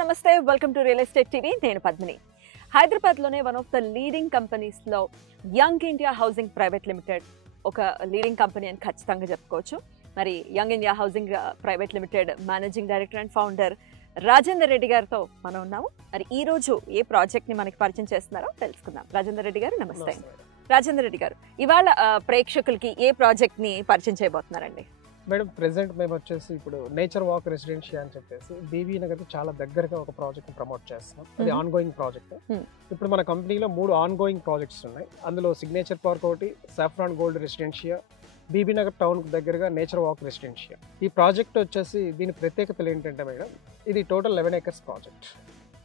నమస్తే welcome to real estate TV నేను పద్మిని హైదరాబాద్లోనే వన్ ఆఫ్ ద లీడింగ్ కంపెనీస్లో young India housing private limited ఒక లీడింగ్ కంపెనీ అని ఖచ్చితంగా చెప్పుకోవచ్చు. మరి young India housing private limited managing director and founder Rajender Reddy గారితో మనం ఉన్నాము. మరి ఈ రోజు ఏ ప్రాజెక్ట్ని మనకి పరిచయం చేస్తున్నారో తెలుసుకుందాం. రాజేందర్ రెడ్డి గారు నమస్తే. రాజేందర్ రెడ్డి గారు, ఇవాళ ప్రేక్షకులకి ఏ ప్రాజెక్ట్ని పరిచయం చేయబోతున్నారండి? మేడం ప్రెసెంట్ మేము వచ్చేసి ఇప్పుడు నేచర్ వాక్ రెసిడెన్షియా అని చెప్పేసి బీబీ నగర్ చాలా దగ్గరగా ఒక ప్రాజెక్ట్ ప్రమోట్ చేస్తున్నాం. అది ఆన్ గోయింగ్ ప్రాజెక్ట్. ఇప్పుడు మన కంపెనీలో 3 ఆన్ గోయింగ్ ప్రాజెక్ట్స్ ఉన్నాయి. అందులో సిగ్నేచర్ పార్క్ ఒకటి, saffron gold residentia, Bibi Nagar town దగ్గరగా నేచర్ వాక్ రెసిడెన్షియా. ఈ ప్రాజెక్ట్ వచ్చేసి దీని ప్రత్యేకతలు ఏంటంటే మేడం, ఇది టోటల్ 11 acres ప్రాజెక్ట్.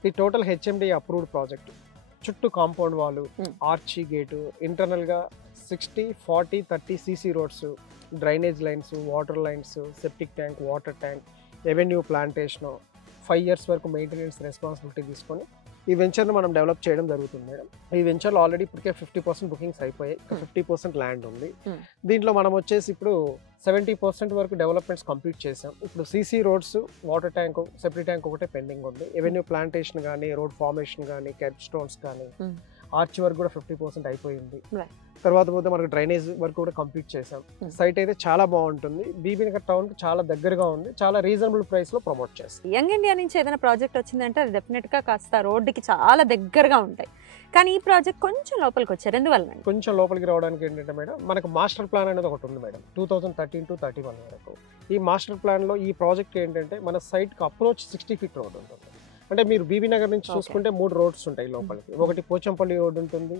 ఇది టోటల్ హెచ్ఎండి అప్రూవ్డ్ ప్రాజెక్ట్. చుట్టూ కాంపౌండ్ వాల్, ఆర్చి గేటు, ఇంటర్నల్గా 60, 40, 30 CC roads, drainage lines, water lines, septic tank, water tank, revenue plantation, 5 years వరకు మెయింటెనెన్స్ రెస్పాన్సిబిలిటీ తీసుకొని ఈ వెంచర్ను మనం డెవలప్ చేయడం జరుగుతుంది మేడం. ఈ వెంచర్లో ఆల్రెడీ ఇప్పటికే 50% బుకింగ్స్ అయిపోయాయి, 50% ల్యాండ్ ఉంది. దీంట్లో మనం వచ్చేసి ఇప్పుడు 70% వరకు డెవలప్మెంట్స్ కంప్లీట్ చేసాం. ఇప్పుడు CC roads, water tank, septic tank ఒకటే పెండింగ్ ఉంది. రెవెన్యూ ప్లాంటేషన్ కానీ, రోడ్ ఫార్మేషన్ కానీ, కెర్బ్ స్టోన్స్ కానీ, ఆర్చ్ వర్క్ కూడా 50% అయిపోయింది. తర్వాత పోతే మనకు డ్రైనేజ్ వర్క్ కూడా కంప్లీట్ చేసాం. సైట్ అయితే చాలా బాగుంటుంది. బీబీ నగర్ టౌన్ కి చాలా దగ్గరగా ఉంది. చాలా రీజనబుల్ ప్రైస్ లో ప్రమోట్ చేస్తాం. యంగ్ ఇండియా నుంచి ఏదైనా ప్రాజెక్ట్ వచ్చిందంటే అది డెఫినెట్ గా కాస్త రోడ్డుకి చాలా దగ్గరగా ఉంటాయి. కానీ ఈ ప్రాజెక్ట్ కొంచెం లోపలికి వచ్చారు, ఎందువల్ల? కొంచెం లోపలికి రావడానికి ఏంటంటే మేడం, మనకు మాస్టర్ ప్లాన్ అనేది ఒకటి ఉంది మేడం, 2013 to 31 వరకు. ఈ మాస్టర్ ప్లాన్ లో ఈ ప్రాజెక్ట్ ఏంటంటే మన సైట్ కి అప్రోచ్ 60 feet రోడ్ ఉంటుంది. అంటే మీరు బీబీ నగర్ నుంచి చూసుకుంటే 3 రోడ్స్ ఉంటాయి లోపలికి. ఒకటి పోచంపల్లి రోడ్ ఉంటుంది,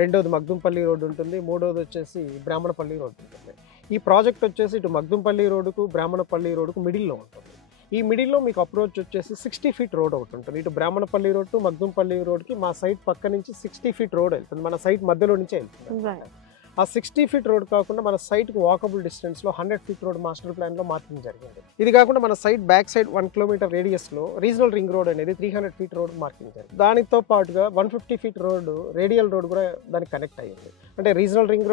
రెండోది మగ్దుంపల్లి రోడ్డు ఉంటుంది, మూడోది వచ్చేసి బ్రాహ్మణపల్లి రోడ్డు ఉంటుంది. ఈ ప్రాజెక్ట్ వచ్చేసి ఇటు మగ్దుంపల్లి రోడ్డుకు, బ్రాహ్మణపల్లి రోడ్డుకు మిడిల్లో ఉంటుంది. ఈ మిడిల్లో మీకు అప్రోచ్ వచ్చేసి 60 feet రోడ్ ఒకటి ఉంటుంది. ఇటు బ్రాహ్మణపల్లి రోడ్ టు మగ్దుంపల్లి రోడ్కి మా సైట్ పక్క నుంచి 60 feet రోడ్ వెళ్తుంది. మన సైట్ మధ్యలో నుంచే వెళ్తుంది. ఆ 60 feet రోడ్ కాకుండా మన సైట్కి వాకబుల్ డిస్టెన్స్లో 100 feet రోడ్ మాస్టర్ ప్లాన్లో మార్కింగ్ జరిగింది. ఇది కాకుండా మన సైట్ బ్యాక్ సైడ్ 1 kilometer రేడియస్లో రీజనల్ రింగ్ రోడ్ అనేది 300 feet రోడ్ మార్కింగ్ జరిగింది. దానితో పాటుగా 150 feet రోడ్, రేడియల్ రోడ్ కూడా దానికి కనెక్ట్ అయ్యింది. అంటే రీజనల్ రింగ్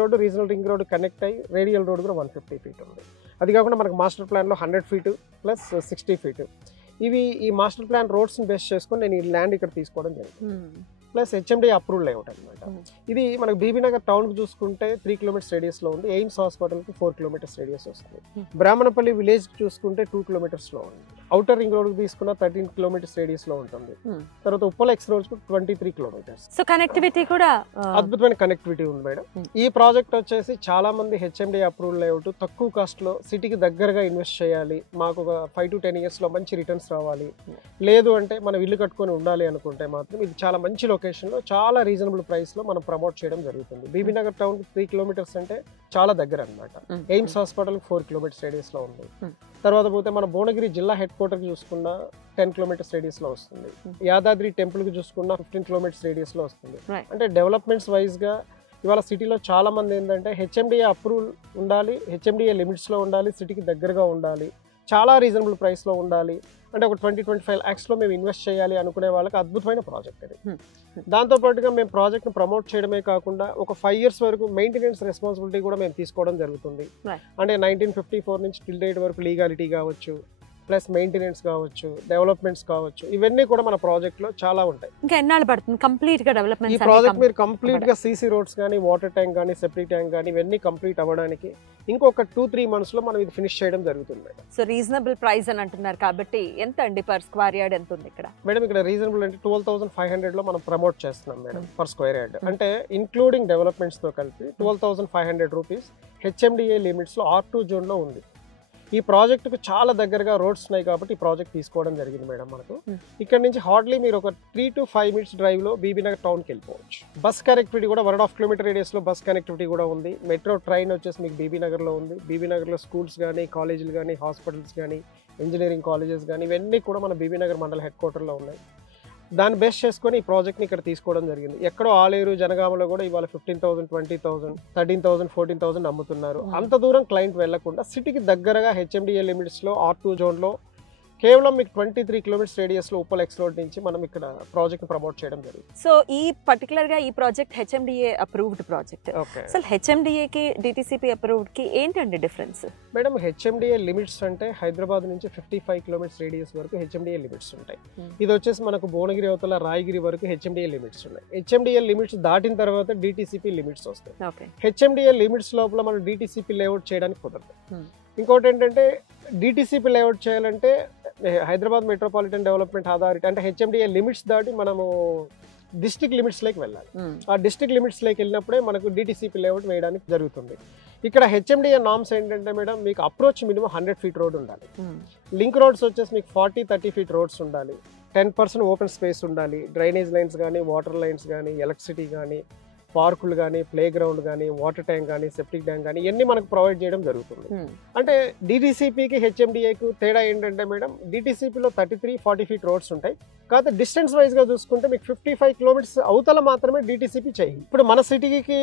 రోడ్ కనెక్ట్ అయ్యి రేడియల్ రోడ్ కూడా 150 feet ఉంది. అది కాకుండా మనకు మాస్టర్ ప్లాన్లో 100 feet ప్లస్ 60 feet. ఇవి ఈ మాస్టర్ ప్లాన్ రోడ్స్ని బేస్ చేసుకొని నేను ఈ ల్యాండ్ ఇక్కడ తీసుకోవడం జరిగింది. ప్లస్ హెచ్ఎండి అప్రూవ్డ్ లేఅవుట్ అనమాట. ఇది మనకు బీబీ నగర్ టౌన్కి చూసుకుంటే 3 kilometers రేడియస్లో ఉంది. ఎయిమ్స్ హాస్పిటల్కి 4 kilometers రేడియస్ వస్తుంది. బ్రాహ్మణపల్లి విలేజ్కి చూసుకుంటే 2 kilometersలో ఉంది. అవుటర్ రింగ్ రోడ్కి తీసుకున్న 13 kilometers రేడియస్లో ఉంటుంది. తర్వాత ఉప్పల్ ఎక్స్ రోడ్స్కు 23 kilometers. సో కనెక్టివిటీ కూడా అద్భుతమైన కనెక్టివిటీ ఉంది మేడం. ఈ ప్రాజెక్ట్ వచ్చేసి చాలా మంది హెచ్ఎండి అప్రూవ్డ్ లేఅవుట్, తక్కువ కాస్ట్లో సిటీకి దగ్గరగా ఇన్వెస్ట్ చేయాలి, మాకు ఒక 5 to 10 yearsలో మంచి రిటర్న్స్ రావాలి, లేదు అంటే మనం ఇల్లు కట్టుకొని ఉండాలి అనుకుంటే మాత్రం ఇది చాలా మంచి లొకేషన్లో చాలా రీజనబుల్ ప్రైస్లో మనం ప్రమోట్ చేయడం జరుగుతుంది. బీబీ నగర్ టౌన్కి 3 kilometers అంటే చాలా దగ్గర అనమాట. ఎయిమ్స్ హాస్పిటల్కి 4 kilometers రేడియస్లో ఉంది. తర్వాత పోతే మన భువనగిరి జిల్లా హెడ్ క్వార్టర్కి చూసుకున్న 10 kilometers రేడియస్లో వస్తుంది. యాదాద్రి టెంపుల్కి చూసుకున్న 15 kilometers రేడియస్లో వస్తుంది. అంటే డెవలప్మెంట్స్ వైజ్గా ఇవాళ సిటీలో చాలా మంది ఏంటంటే హెచ్ఎండిఏ అప్రూవల్ ఉండాలి, హెచ్ఎండిఏ లిమిట్స్లో ఉండాలి, సిటీకి దగ్గరగా ఉండాలి, చాలా రీజనబుల్ ప్రైస్లో ఉండాలి, అంటే ఒక 20-25 lakhsలో మేము ఇన్వెస్ట్ చేయాలి అనుకునే వాళ్ళకి అద్భుతమైన ప్రాజెక్ట్ అది. దాంతోపాటుగా మేము ప్రాజెక్ట్ను ప్రమోట్ చేయడమే కాకుండా ఒక 5 years వరకు మెయింటెనెన్స్ రెస్పాన్సిబిలిటీ కూడా మేము తీసుకోవడం జరుగుతుంది. అంటే 1954 నుంచి టిల్ డేట్ వరకు లీగాలిటీ కావచ్చు, ప్లస్ మెయింటెనెన్స్ కావచ్చు, డెవలప్మెంట్స్ కావచ్చు, ఇవన్నీ కూడా మన ప్రాజెక్ట్లో చాలా ఉంటాయి. ఇంకా ఎన్నాళ్ళు పడుతుంది కంప్లీట్ గా డెవలప్మెంట్? ఈ ప్రాజెక్ట్ మీరు కంప్లీట్ గా సీసీ రోడ్స్ కానీ, వాటర్ ట్యాంక్ కానీ, సెప్టిక్ ట్యాంక్ కానీ ఇవన్నీ కంప్లీట్ అవ్వడానికి ఇంకొక 2-3 months లో మనం ఇది ఫినిష్ చేయడం జరుగుతుంది మేడం. సో రీజనబుల్ ప్రైస్ అని అంటున్నారు కాబట్టి ఎంత అండి పర్ స్క్వేర్ యార్డ్ ఎంత ఉంది ఇక్కడ? మేడం ఇక్కడ రీజనబుల్ అంటే 12,500 మనం ప్రమోట్ చేస్తున్నాం మేడం పర్ స్క్వేర్ యార్డ్. అంటే ఇంక్లూడింగ్ డెవలప్మెంట్స్ తో కలిపి 12,500 rupees హెచ్ఎండిఏ లిమిట్స్ లో R2 జోన్లో ఉంది. ఈ ప్రాజెక్టుకు చాలా దగ్గరగా రోడ్స్ ఉన్నాయి కాబట్టి ఈ ప్రాజెక్ట్ తీసుకోవడం జరిగింది మేడం. మనకు ఇక్కడ నుంచి హార్డ్లీ మీరు ఒక 3 to 5 minutes డ్రైవ్లో బీబీ నగర్ టౌన్కి వెళ్ళిపోవచ్చు. బస్ కనెక్టివిటీ కూడా 1.5 kilometer రేడియస్లో బస్ కనెక్టివిటీ కూడా ఉంది. మెట్రో ట్రైన్ వచ్చేసి మీకు బీబీ నగర్లో ఉంది. బీబీ నగర్లో స్కూల్స్ కానీ, కాలేజీలు కానీ, హాస్పిటల్స్ కానీ, ఇంజనీరింగ్ కాలేజెస్ కానీ ఇవన్నీ కూడా మన బీబీ నగర్ మండల హెడ్ క్వార్టర్లో ఉన్నాయి. దాన్ని బేస్ చేసుకొని ఈ ప్రాజెక్ట్ని ఇక్కడ తీసుకోవడం జరిగింది. ఎక్కడో ఆలేరు, జనగామలో కూడా ఇవాళ 15,000, 20,000, 13,000, 14,000 అమ్ముతున్నారు. అంత దూరం క్లయింట్ వెళ్లకుండా సిటీకి దగ్గరగా హెచ్ఎండిఏ లిమిట్స్లో R2 జోన్లో కేవలం మీకు 23 కిలోమీటర్స్ రేడియస్లో ఉప్పల్ ఎక్స్ రోడ్ నుంచి మనం ఇక్కడ ప్రాజెక్ట్ ప్రమోట్ చేయడం జరిగింది. సో ఈ పర్టికులర్గా ఈ ప్రాజెక్ట్ హెచ్ఎండిఏ అప్రూవ్డ్ ప్రాజెక్ట్. అసలు హెచ్ఎండిఏకి డిటిసిపి అప్రూవ్డ్కి ఏంటండి డిఫరెన్స్? మేడం హెచ్ఎండిఏ లిమిట్స్ అంటే హైదరాబాద్ నుంచి 55 కిలోమీటర్స్ రేడియస్ వరకు హెచ్ఎండిఏ లిమిట్స్ ఉంటాయి. ఇది వచ్చేసి మనకు భువనగిరి అవతల రాయగిరి వరకు హెచ్ఎండిఏ లిమిట్స్ ఉన్నాయి. హెచ్ఎండిఏ లిమిట్స్ దాటిన తర్వాత డిటిసిపి లిమిట్స్ వస్తాయి. హెచ్ఎండిఏ లిమిట్స్ లోపల మనం డిటిసిపి లేఅవుట్ చేయడానికి కుదరదు. ఇంకోటి ఏంటంటే డిటిసిపి లేఅవుట్ చేయాలంటే హైదరాబాద్ మెట్రోపాలిటన్ డెవలప్మెంట్ అథారిటీ అంటే హెచ్ఎండిఏ లిమిట్స్ దాటి మనము డిస్ట్రిక్ట్ లిమిట్స్లోకి వెళ్ళాలి. ఆ డిస్ట్రిక్ట్ లిమిట్స్లోకి వెళ్ళినప్పుడే మనకు డిటిసిపి లేఅవుట్ వేయడానికి జరుగుతుంది. ఇక్కడ హెచ్ఎండిఏ నామ్స్ ఏంటంటే మేడం మీకు అప్రోచ్ మినిమం 100 ఫీట్ రోడ్ ఉండాలి. లింక్ రోడ్స్ వచ్చేసి మీకు 40-30 ఫీట్ రోడ్స్ ఉండాలి. 10% ఓపెన్ స్పేస్ ఉండాలి. డ్రైనేజ్ లైన్స్ కానీ, వాటర్ లైన్స్ కానీ, ఎలక్ట్రిసిటీ కానీ, పార్కులు కానీ, ప్లే గ్రౌండ్ కానీ, వాటర్ ట్యాంక్ కానీ, సెప్టిక్ ట్యాంక్ కానీ ఇవన్నీ మనకు ప్రొవైడ్ చేయడం జరుగుతుంది. అంటే డిటిసిపికి హెచ్ఎండిఏకు తేడా ఏంటంటే మేడం డిటిసిపిలో 33-40 ఫీట్ రోడ్స్ ఉంటాయి. కాకపోతే డిస్టెన్స్ వైజ్గా చూసుకుంటే మీకు 55 కిలోమీటర్స్ అవతల మాత్రమే డిటిసిపి చేయాలి. ఇప్పుడు మన సిటీకి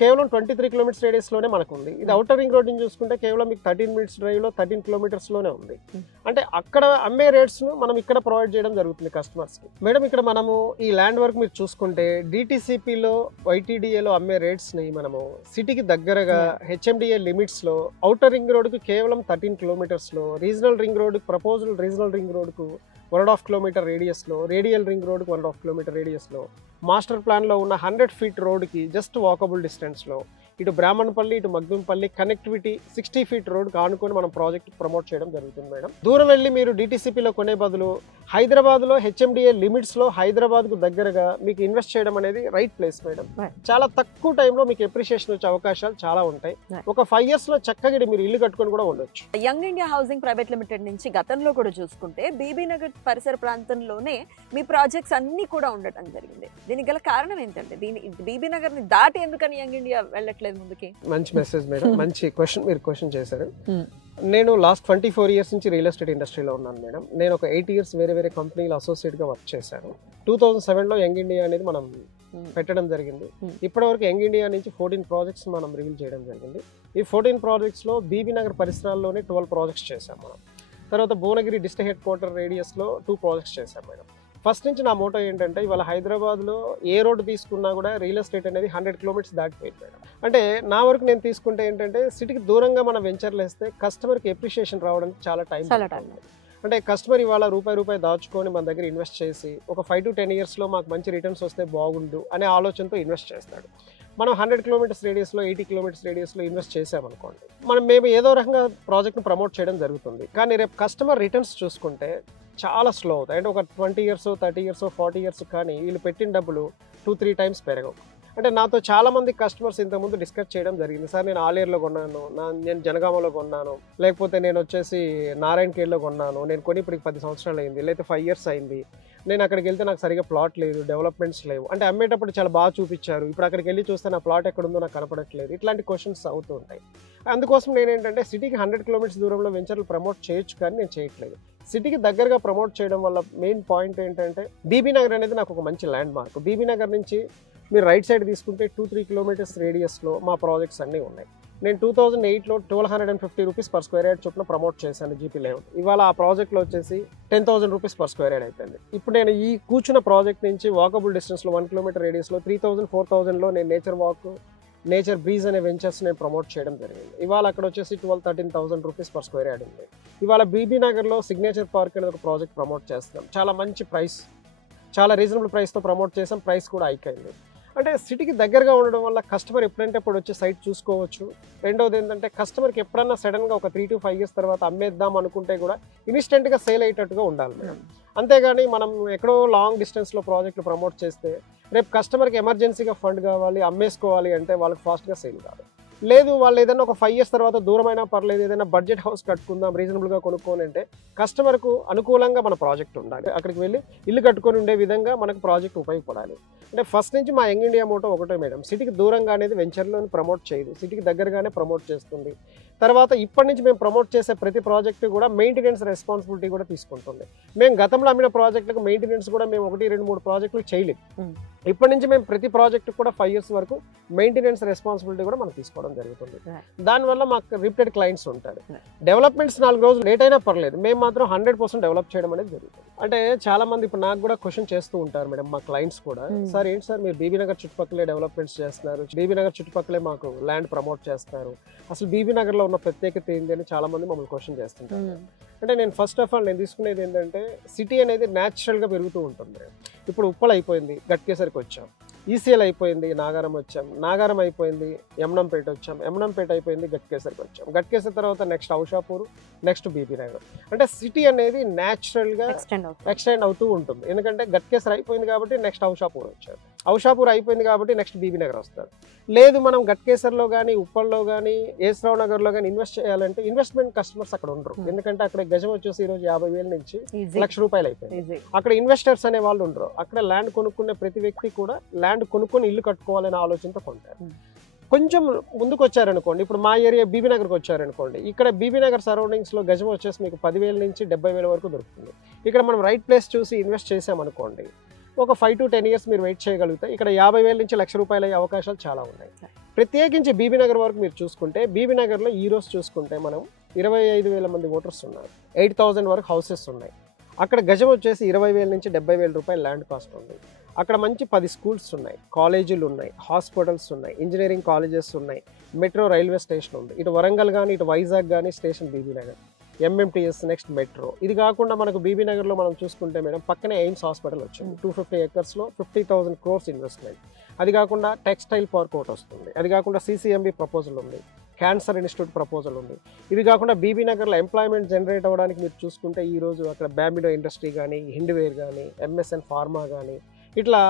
కేవలం 23 కిలోమీటర్స్ రేడియస్లోనే మనకు ఉంది. ఇది అవుటర్ రింగ్ రోడ్ నుంచి చూసుకుంటే కేవలం మీకు 13 మినిట్స్ డ్రైవ్లో 13 కిలోమీటర్స్లోనే ఉంది. అంటే అక్కడ అమ్మే రేట్స్ను మనం ఇక్కడ ప్రొవైడ్ చేయడం జరుగుతుంది కస్టమర్స్కి. మేడం ఇక్కడ మనము ఈ ల్యాండ్ వర్క్ మీరు చూసుకుంటే డిటిసిపిలో వైటీడీఏలో అమ్మే రేట్స్ని మనము సిటీకి దగ్గరగా హెచ్ఎండిఏ లిమిట్స్లో అవుటర్ రింగ్ రోడ్కు కేవలం 13 కిలోమీటర్స్లో, regional ring road proposal regional ring రోడ్కు 1.5 కిలోమీటర్ రేడియస్లో, రేడియల్ రింగ్ రోడ్కి 1.5 కిలోమీటర్ రేడియస్లో, మాస్టర్ ప్లాన్లో ఉన్న 100 ఫీట్ రోడ్కి జస్ట్ వాకబుల్ డిస్టెన్స్లో, ఇటు బ్రాహ్మణపల్లి ఇటు మగ్దుంపల్లి కనెక్టివిటీ 60 ఫీట్ రోడ్కి ఆనుకొని మనం ప్రాజెక్ట్ ప్రమోట్ చేయడం జరుగుతుంది మేడం. దూరం వెళ్ళి మీరు డిటిసిపిలో కొనే బదులు హైదరాబాద్లో హెచ్ఎండిఏ లిమిట్స్లో హైదరాబాద్కు దగ్గరగా మీకు ఇన్వెస్ట్ చేయడం అనేది రైట్ ప్లేస్ మేడం. చాలా తక్కువ టైంలో మీకు ఎప్రిషియేషన్ వచ్చే అవకాశాలు చాలా ఉంటాయి. ఒక 5 yearsలో చక్కగా మీరు ఇల్లు కట్టుకొని కూడా ఉండొచ్చు. Young India housing private limited నుంచి గతంలో కూడా చూసుకుంటే బీబీ నగర్ పరిసర ప్రాంతంలోనే మీ ప్రాజెక్ట్స్ అన్ని కూడా ఉండటం జరిగింది. దీనికి గల కారణం ఏంటంటే బీబీ నగర్ ని దాటి ఎందుకని యంగ్ ఇండియా వెళ్ళట్లేదు ముందుకి? మంచి మెసేజ్ మేడం, మంచి క్వశ్చన్ మీరు క్వశ్చన్ చేశారు. నేను లాస్ట్ 24 years నుంచి రియల్ ఎస్టేట్ ఇండస్ట్రీలో ఉన్నాను మేడం. నేను ఒక 8 years వేరే వేరే కంపెనీలో అసోసియేట్గా వర్క్ చేశాను. 2007లో యంగ్ ఇండియా అనేది మనం పెట్టడం జరిగింది. ఇప్పటివరకు యంగ్ ఇండియా నుంచి 14 ప్రాజెక్ట్స్ మనం రివీల్ చేయడం జరిగింది. ఈ 14 ప్రాజెక్ట్స్లో బీబీ నగర్ పరిసరాల్లోనే 12 ప్రాజెక్ట్స్ చేశాం మనం. తర్వాత భువనగిరి డిస్ట్రిక్ట్ హెడ్ క్వార్టర్ రేడియస్లో 2 ప్రాజెక్ట్స్ చేశాం మేడం. ఫస్ట్ నుంచి నా మోటో ఏంటంటే ఇవాళ హైదరాబాద్లో ఏ రోడ్డు తీసుకున్నా కూడా రియల్ ఎస్టేట్ అనేది 100 కిలోమీటర్స్ దాటిపోయింది మేడం. అంటే నా వరకు నేను తీసుకుంటే ఏంటంటే సిటీకి దూరంగా మనం వెంచర్లు వేస్తే కస్టమర్కి ఎప్రిషియేషన్ రావడానికి చాలా టైం. అంటే కస్టమర్ ఇవాళ రూపాయి దాచుకొని మన దగ్గర ఇన్వెస్ట్ చేసి ఒక 5 to 10 yearsలో మాకు మంచి రిటర్న్స్ వస్తే బాగుండు అనే ఆలోచనతో ఇన్వెస్ట్ చేస్తాడు. మనం 100 కిలోమీటర్స్ రేడియస్లో 80 కిలోమీటర్స్ రేడియస్లో ఇన్వెస్ట్ చేసామనుకోండి, మేము ఏదో రకంగా ప్రాజెక్ట్ను ప్రమోట్ చేయడం జరుగుతుంది. కానీ రేపు కస్టమర్ రిటర్న్స్ చూసుకుంటే చాలా స్లో అవుతాయి. అంటే ఒక 20 years 30 years 40 years కానీ వీళ్ళు పెట్టిన డబ్బులు 2-3 times పెరగవు. అంటే నాతో చాలామంది కస్టమర్స్ ఇంతకుముందు డిస్కస్ చేయడం జరిగింది. సార్ నేను ఆలేరులో కొన్నాను, నేను జనగామలో కొన్నాను, లేకపోతే నేను వచ్చేసి నారాయణఖేడ్లో కొన్నాను, నేను కొని ఇప్పుడు 10 సంవత్సరాలు అయింది, లేకపోతే 5 years అయింది, నేను అక్కడికి వెళ్తే నాకు సరిగా ప్లాట్ లేదు, డెవలప్మెంట్స్ లేవు. అంటే అమ్మేటప్పుడు చాలా బాగా చూపించారు, ఇప్పుడు అక్కడికి వెళ్ళి చూస్తే నా ప్లాట్ ఎక్కడుందో నాకు కనపడట్లేదు. ఇట్లాంటి క్వశ్చన్స్ అవుతూ ఉంటాయి. అందుకోసం నేనేంటంటే సిటీకి 100 kilometers దూరంలో వెంచర్లు ప్రమోట్ చేయొచ్చు, కానీ నేను చేయట్లేదు. సిటీకి దగ్గరగా ప్రమోట్ చేయడం వల్ల మెయిన్ పాయింట్ ఏంటంటే బీబీ నగర్ అనేది నాకు ఒక మంచి ల్యాండ్ మార్క్. బీబీ నగర్ నుంచి మీరు రైట్ సైడ్ తీసుకుంటే 2-3 kilometers రేడియస్లో మా ప్రాజెక్ట్స్ అన్నీ ఉన్నాయి. నేను 2008లో 1250 rupees per square yard చొప్పున ప్రమోట్ చేశాను జీపీ లేఅవుట్. ఇవాళ ఆ ప్రాజెక్ట్లో వచ్చేసి 10,000 rupees per square yard అయిపోయింది. ఇప్పుడు నేను ఈ కూర్చున్న ప్రాజెక్ట్ నుంచి వాకబుల్ డిస్టెన్స్లో 1 kilometer రేడియస్లో 3,000-4,000లో నేను నేచర్ వాక్, నేచర్ బ్రీజ్ అనే వెంచర్స్ నేను ప్రమోట్ చేయడం జరిగింది. ఇవాళ అక్కడ వచ్చేసి 12-13,000 rupees per square yard ఉంది. ఇవాళ బీబీ నగర్లో సిగ్నేచర్ పార్క్ అనేది ఒక ప్రాజెక్ట్ ప్రమోట్ చేస్తున్నాం. చాలా మంచి ప్రైస్, చాలా రీజనబుల్ ప్రైస్తో ప్రమోట్ చేసాం. ప్రైస్ కూడా హైక్ అయింది. అంటే సిటీకి దగ్గరగా ఉండడం వల్ల కస్టమర్ ఎప్పుడంటే అప్పుడు వచ్చి సైట్ చూసుకోవచ్చు. రెండోది ఏంటంటే కస్టమర్కి ఎప్పుడన్నా సడన్గా ఒక 3 to 5 years తర్వాత అమ్మేద్దాం అనుకుంటే కూడా ఇన్స్టెంట్గా సేల్ అయ్యేటట్టుగా ఉండాలి మేడం. అంతేగాని మనం ఎక్కడో లాంగ్ డిస్టెన్స్లో ప్రాజెక్టులు ప్రమోట్ చేస్తే రేపు కస్టమర్కి ఎమర్జెన్సీగా ఫండ్ కావాలి, అమ్మేసుకోవాలి అంటే వాళ్ళకి ఫాస్ట్గా సేల్ కాదు. లేదు వాళ్ళు ఏదైనా ఒక 5 years తర్వాత దూరమైనా పర్లేదు, ఏదైనా బడ్జెట్ హౌస్ కట్టుకుందాం రీజనబుల్గా కొనుక్కొని అంటే కస్టమర్కు అనుకూలంగా మన ప్రాజెక్ట్ ఉండాలి. అక్కడికి వెళ్ళి ఇల్లు కట్టుకొని ఉండే విధంగా మనకు ప్రాజెక్ట్ ఉపయోగపడాలి. అంటే ఫస్ట్ నుంచి మా యంగ్ ఇండియా మోటో ఒకటే మేడం, సిటీకి దూరంగా అనేది వెంచర్లోని ప్రమోట్ చేయదు, సిటీకి దగ్గరగానే ప్రమోట్ చేస్తుంది. తర్వాత ఇప్పటి నుంచి మేము ప్రమోట్ చేసే ప్రతి ప్రాజెక్టు కూడా మెయింటెనెన్స్ రెస్పాన్సిబిలిటీ కూడా తీసుకుంటుంది. మేము గతంలో అమ్మిన ప్రాజెక్టులకు మెయింటెనెన్స్ కూడా మేము 1-2-3 ప్రాజెక్టులు చేయలేము. ఇప్పటి నుంచి మేము ప్రతి ప్రాజెక్టు కూడా 5 years వరకు మెయింటెనెన్స్ రెస్పాన్సిబిలిటీ కూడా మనం తీసుకోవడం రావడం జరుగుతుంది. దానివల్ల మాకు రిపీటెడ్ క్లయింట్స్ ఉంటారు. డెవలప్మెంట్స్ 4 రోజులు లేట్ అయినా పర్లేదు, మేము మాత్రం 100% డెవలప్ చేయడం అనేది జరుగుతుంది. అంటే చాలా మంది ఇప్పుడు నాకు కూడా క్వశ్చన్ చేస్తూ ఉంటారు మేడం, మా క్లయింట్స్ కూడా, సార్ ఏంటి సార్ మీరు బీబీ నగర్ చుట్టుపక్కలే డెవలప్మెంట్స్ చేస్తున్నారు, బీబీ నగర్ చుట్టుపక్కలే మాకు ల్యాండ్ ప్రమోట్ చేస్తారు, అసలు బీబీ నగర్ లో ఉన్న ప్రత్యేకత ఏంటి అని చాలా మంది మమ్మల్ని క్వశ్చన్ చేస్తుంటారు. అంటే నేను ఫస్ట్ ఆఫ్ ఆల్ నేను తీసుకునేది ఏంటంటే, సిటీ అనేది న్యాచురల్ గా పెరుగుతూ ఉంటుంది. ఇప్పుడు ఉప్పల్ అయిపోయింది, గట్కేసరికి వచ్చాం, ఈసీఎల్ అయిపోయింది, నాగారం వచ్చాం, నాగారం అయిపోయింది, యమునంపేట వచ్చాం, యమునంపేట అయిపోయింది, గట్కేసరికి వచ్చాం, గట్కేసర్ తర్వాత నెక్స్ట్ ఔషాపూర్, నెక్స్ట్ బీబీ నగర్. అంటే సిటీ అనేది న్యాచురల్ గా ఎక్స్టెండ్ అవుతూ ఉంటుంది. ఎందుకంటే గట్కేసర్ అయిపోయింది కాబట్టి నెక్స్ట్ ఔషాపూర్ వచ్చారు, ఔషాపూర్ అయిపోయింది కాబట్టి నెక్స్ట్ బీబీ నగర్ వస్తారు. లేదు మనం గట్కేసర్లో కానీ ఉప్పల్లో కానీ ఏస్రావు నగర్లో కానీ ఇన్వెస్ట్ చేయాలంటే ఇన్వెస్ట్మెంట్ కస్టమర్స్ అక్కడ ఉండరు. ఎందుకంటే అక్కడ గజం వచ్చేసి ఈరోజు 50,000 నుంచి ₹1,00,000 అయిపోయింది. అక్కడ ఇన్వెస్టర్స్ అనే వాళ్ళు ఉండరు. అక్కడ ల్యాండ్ కొనుక్కునే ప్రతి వ్యక్తి కూడా ల్యాండ్ కొనుక్కొని ఇల్లు కట్టుకోవాలనే ఆలోచనతో కొంటారు. కొంచెం ముందుకు వచ్చారనుకోండి, ఇప్పుడు మా ఏరియా బీబీ నగర్కి వచ్చారనుకోండి, ఇక్కడ బీబీ నగర్ సరౌండింగ్స్లో గజం వచ్చేసి మీకు 10,000 నుంచి 70,000 వరకు దొరుకుతుంది. ఇక్కడ మనం రైట్ ప్లేస్ చూసి ఇన్వెస్ట్ చేసామనుకోండి, ఒక 5 to 10 years మీరు వెయిట్ చేయగలిగితే ఇక్కడ 50,000 నుంచి ₹1,00,000 అయ్యే అవకాశాలు చాలా ఉన్నాయి. ప్రత్యేకించి బీబీ నగర్ వరకు మీరు చూసుకుంటే, బీబీ నగర్లో ఈ రోజు చూసుకుంటే మనం 25,000 మంది ఓటర్స్ ఉన్నారు, 8,000 వరకు హౌసెస్ ఉన్నాయి. అక్కడ గజం వచ్చేసి 20,000 నుంచి ₹70,000 ల్యాండ్ కాస్ట్ ఉంది. అక్కడ మంచి 10 స్కూల్స్ ఉన్నాయి, కాలేజీలు ఉన్నాయి, హాస్పిటల్స్ ఉన్నాయి, ఇంజనీరింగ్ కాలేజెస్ ఉన్నాయి, మెట్రో రైల్వే స్టేషన్ ఉంది. ఇటు వరంగల్ కానీ ఇటు వైజాగ్ కానీ station Bibi Nagar, MMTS, next metro. ఇది కాకుండా మనకు బీబీ నగర్లో మనం చూసుకుంటే మేడం పక్కనే ఎయిమ్స్ హాస్పిటల్ వచ్చింది, 250 acresలో 50,000 crores ఇన్వెస్ట్మెంట్. అది కాకుండా టెక్స్టైల్ పార్క్ ఒకటి వస్తుంది. అది కాకుండా సిసిఎంబి ప్రపోజల్ ఉంది, క్యాన్సర్ ఇన్స్టిట్యూట్ ప్రపోజల్ ఉంది. ఇవి కాకుండా బీబీ నగర్లో ఎంప్లాయ్మెంట్ జనరేట్ అవ్వడానికి మీరు చూసుకుంటే ఈ రోజు అక్కడ బ్యాంబిడో ఇండస్ట్రీ కానీ, హిండ్వేర్ కానీ, ఎంఎస్ఎన్ ఫార్మా కానీ, ఇట్లా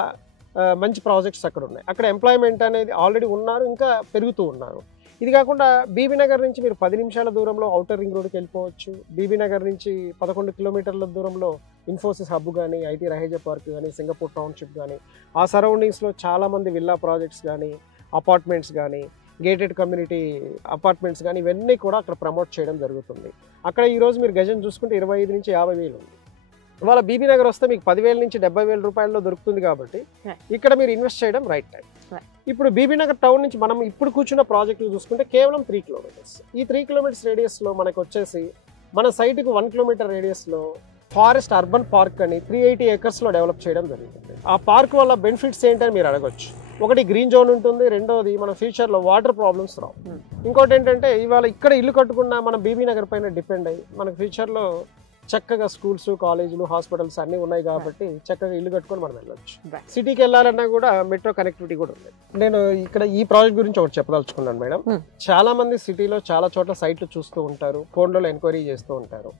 మంచి ప్రాజెక్ట్స్ అక్కడ ఉన్నాయి. అక్కడ ఎంప్లాయ్మెంట్ అనేది ఆల్రెడీ ఉన్నారు, ఇంకా పెరుగుతూ ఉన్నారు. ఇది కాకుండా బీబీ నగర్ నుంచి మీరు 10 నిమిషాల దూరంలో ఔటర్ రింగ్ రోడ్కి వెళ్ళిపోవచ్చు. బీబీ నగర్ నుంచి 11 కిలోమీటర్ల దూరంలో ఇన్ఫోసిస్ హబ్ కానీ, ఐటీ రహేజా పార్క్ కానీ, సింగపూర్ టౌన్షిప్ కానీ, ఆ సరౌండింగ్స్లో చాలామంది విల్లా ప్రాజెక్ట్స్ కానీ, అపార్ట్మెంట్స్ కానీ, గేటెడ్ కమ్యూనిటీ అపార్ట్మెంట్స్ కానీ, ఇవన్నీ కూడా అక్కడ ప్రమోట్ చేయడం జరుగుతుంది. అక్కడ ఈరోజు మీరు గజం చూసుకుంటే 25 నుంచి 50,000 ఉంది. ఇవాళ బీబీ నగర్ వస్తే మీకు 10,000 నుంచి ₹70,000 దొరుకుతుంది. కాబట్టి ఇక్కడ మీరు ఇన్వెస్ట్ చేయడం రైట్ టైం. ఇప్పుడు బీబీ నగర్ టౌన్ నుంచి మనం ఇప్పుడు కూర్చున్న ప్రాజెక్టులు చూసుకుంటే కేవలం 3 kilometers. ఈ 3 kilometers రేడియస్లో మనకు వచ్చేసి మన సైట్కి 1 kilometer రేడియస్లో ఫారెస్ట్ అర్బన్ పార్క్ అని 380 acresలో డెవలప్ చేయడం జరుగుతుంది. ఆ పార్క్ వల్ల బెనిఫిట్స్ ఏంటని మీరు అడగొచ్చు. ఒకటి గ్రీన్ జోన్ ఉంటుంది, రెండోది మన ఫ్యూచర్లో వాటర్ ప్రాబ్లమ్స్ రావు. ఇంకోటి ఏంటంటే ఇవాళ ఇక్కడ ఇల్లు కట్టుకున్న మన బీబీ నగర్ పైన డిపెండ్ అయ్యి మనకు ఫ్యూచర్లో చక్కగా స్కూల్స్, కాలేజీలు, హాస్పిటల్స్ అన్నీ ఉన్నాయి కాబట్టి చక్కగా ఇల్లు కట్టుకొని మనం వెళ్ళొచ్చు. సిటీకి వెళ్ళాలన్నా కూడా మెట్రో కనెక్టివిటీ కూడా ఉంది. నేను ఇక్కడ ఈ ప్రాజెక్ట్ గురించి ఒకటి చెప్పదలుచుకున్నాను మేడం. చాలా మంది సిటీలో చాలా చోట్ల సైట్లు చూస్తూ ఉంటారు, ఫోన్లలో ఎంక్వైరీ చేస్తూ ఉంటారు.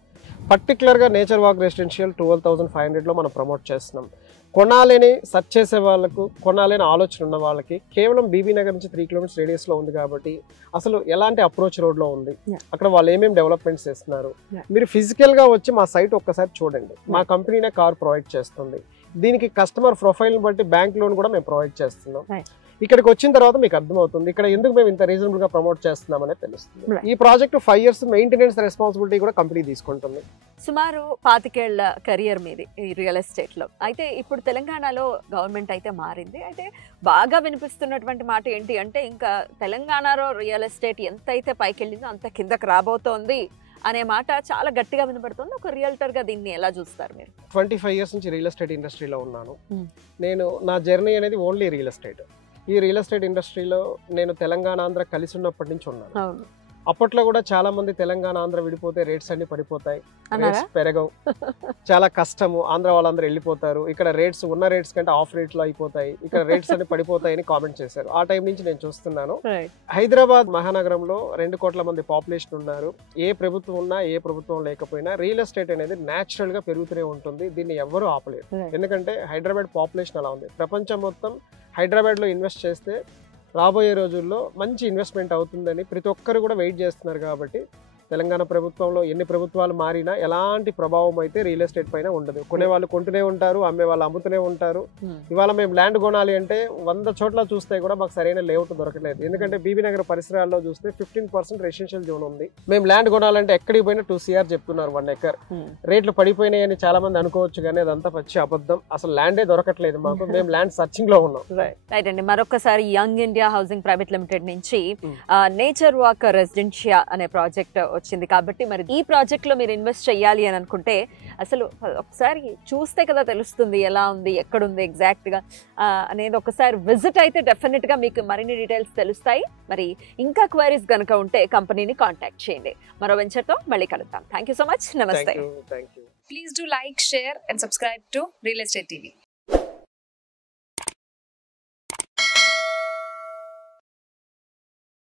పర్టికులర్గా నేచర్ వాక్ రెసిడెన్షియల్ 12,500లో మనం ప్రమోట్ చేస్తున్నాం. కొనాలని సెర్చ్ చేసే వాళ్ళకు, కొనాలని ఆలోచన ఉన్న వాళ్ళకి కేవలం బీబీ నగర్ నుంచి 3 kilometers రేడియస్లో ఉంది కాబట్టి అసలు ఎలాంటి అప్రోచ్ రోడ్లో ఉంది, అక్కడ వాళ్ళు ఏమేమి డెవలప్మెంట్స్ చేస్తున్నారు, మీరు ఫిజికల్గా వచ్చి మా సైట్ ఒక్కసారి చూడండి. మా కంపెనీనే కార్ ప్రొవైడ్ చేస్తుంది. దీనికి కస్టమర్ ప్రొఫైల్ని బట్టి బ్యాంక్ లోన్ కూడా మేము ప్రొవైడ్ చేస్తున్నాం. ఇక్కడికి వచ్చిన తర్వాత మీకు అర్థమవుతుంది ఇక్కడ ఎందుకు మేము ఇంత రీజనబుల్ గా ప్రమోట్ చేస్తున్నాం అనేది తెలుస్తుంది. ఈ ప్రాజెక్ట్ 5 years మెయింటెనెన్స్ రెస్పాన్సిబిలిటీ కూడా కంపెనీ తీసుకుంటుంది. సుమారు 25 ఏళ్ల కెరియర్ మీది ఈ రియల్ ఎస్టేట్ లో. అయితే ఇప్పుడు తెలంగాణలో గవర్నమెంట్ అయితే మారింది. అయితే బాగా వినిపిస్తున్నటువంటి మాట ఏంటి అంటే, ఇంకా తెలంగాణలో రియల్ ఎస్టేట్ ఎంత అయితే పైకి వెళ్ళిందో అంత కిందకి రాబోతోంది అనే మాట చాలా గట్టిగా వినపడుతుంది. ఒక రియల్టర్ గా దీన్ని ఎలా చూస్తారు మీరు? 25 years నుంచి రియల్ ఎస్టేట్ ఇండస్ట్రీలో ఉన్నాను. నేను నా జర్నీ అనేది ఓన్లీ రియల్ ఎస్టేట్. ఈ రియల్ ఎస్టేట్ ఇండస్ట్రీలో నేను తెలంగాణ, ఆంధ్ర కలిసి ఉన్నప్పటి నుంచి ఉన్నాను. అప్పట్లో కూడా చాలా మంది తెలంగాణ, ఆంధ్ర విడిపోతే రేట్స్ అన్ని పడిపోతాయి, రేట్స్ పెరగవు, చాలా కష్టము, ఆంధ్ర వాళ్ళందరూ వెళ్ళిపోతారు, ఇక్కడ రేట్స్ ఉన్న రేట్స్ కంటే ఆఫ్ రేట్ లో అయిపోతాయి, ఇక్కడ రేట్స్ అన్ని పడిపోతాయని కామెంట్ చేశారు. ఆ టైం నుంచి నేను చూస్తున్నాను. హైదరాబాద్ మహానగరంలో 2 కోట్ల మంది పాపులేషన్ ఉన్నారు. ఏ ప్రభుత్వం ఉన్నా ఏ ప్రభుత్వం లేకపోయినా రియల్ ఎస్టేట్ అనేది న్యాచురల్ గా పెరుగుతూనే ఉంటుంది. దీన్ని ఎవ్వరూ ఆపలేరు. ఎందుకంటే హైదరాబాద్ పాపులేషన్ అలా ఉంది. ప్రపంచం మొత్తం హైదరాబాద్ లో ఇన్వెస్ట్ చేస్తే రాబోయే రోజుల్లో మంచి ఇన్వెస్ట్మెంట్ అవుతుందని ప్రతి ఒక్కరు కూడా వెయిట్ చేస్తున్నారు. కాబట్టి తెలంగాణ ప్రభుత్వంలో ఎన్ని ప్రభుత్వాలు మారినా ఎలాంటి ప్రభావం అయితే రియల్ ఎస్టేట్ పైన ఉండదు. కొనేవాళ్ళు కొంటూనే ఉంటారు, అమ్మే వాళ్ళు అమ్ముతూనే ఉంటారు. ఇవాళ మేము ల్యాండ్ కొనాలి అంటే 100 చోట్ల చూస్తే కూడా మాకు సరైన లేఅవుట్ దొరకలేదు. ఎందుకంటే బీబీ నగర్ పరిసరాల్లో చూస్తే 15% రెసిడెన్షియల్ జోన్ ఉంది. మేము ల్యాండ్ కొనాలంటే ఎక్కడికి పోయినా 2 CR చెప్తున్నారు 1 acre. రేట్లు పడిపోయినాయని చాలా మంది అనుకోవచ్చు, కానీ అదంతా పచ్చి అబద్ధం. అసలు ల్యాండే దొరకట్లేదు మాకు. మేము ల్యాండ్ సర్చింగ్ లో ఉన్నాం. రైట్ అండి. మరొకసారి young India housing private limited నుంచి నేచర్ వాక్ రెసిడెన్షియా అనే ప్రాజెక్ట్ వచ్చింది కాబట్టి మరి ఈ ప్రాజెక్ట్ లో మీరు ఇన్వెస్ట్ చేయాలి అని అనుకుంటే అసలు ఒకసారి చూస్తే కదా తెలుస్తుంది ఎలా ఉంది, ఎక్కడుంది ఎగ్జాక్ట్ గా అనేది. ఒకసారి విజిట్ అయితే డెఫినెట్ గా మీకు మరిన్ని డీటెయిల్స్ తెలుస్తాయి. మరి ఇంకా క్వైరీస్ కనుక ఉంటే కంపెనీని కాంటాక్ట్ చేయండి. మరో వెంచర్ తో మళ్ళీ కలుద్దాం. Thank you so much. నమస్తే. Thank you. Please do like, share and subscribe to Real Estate TV.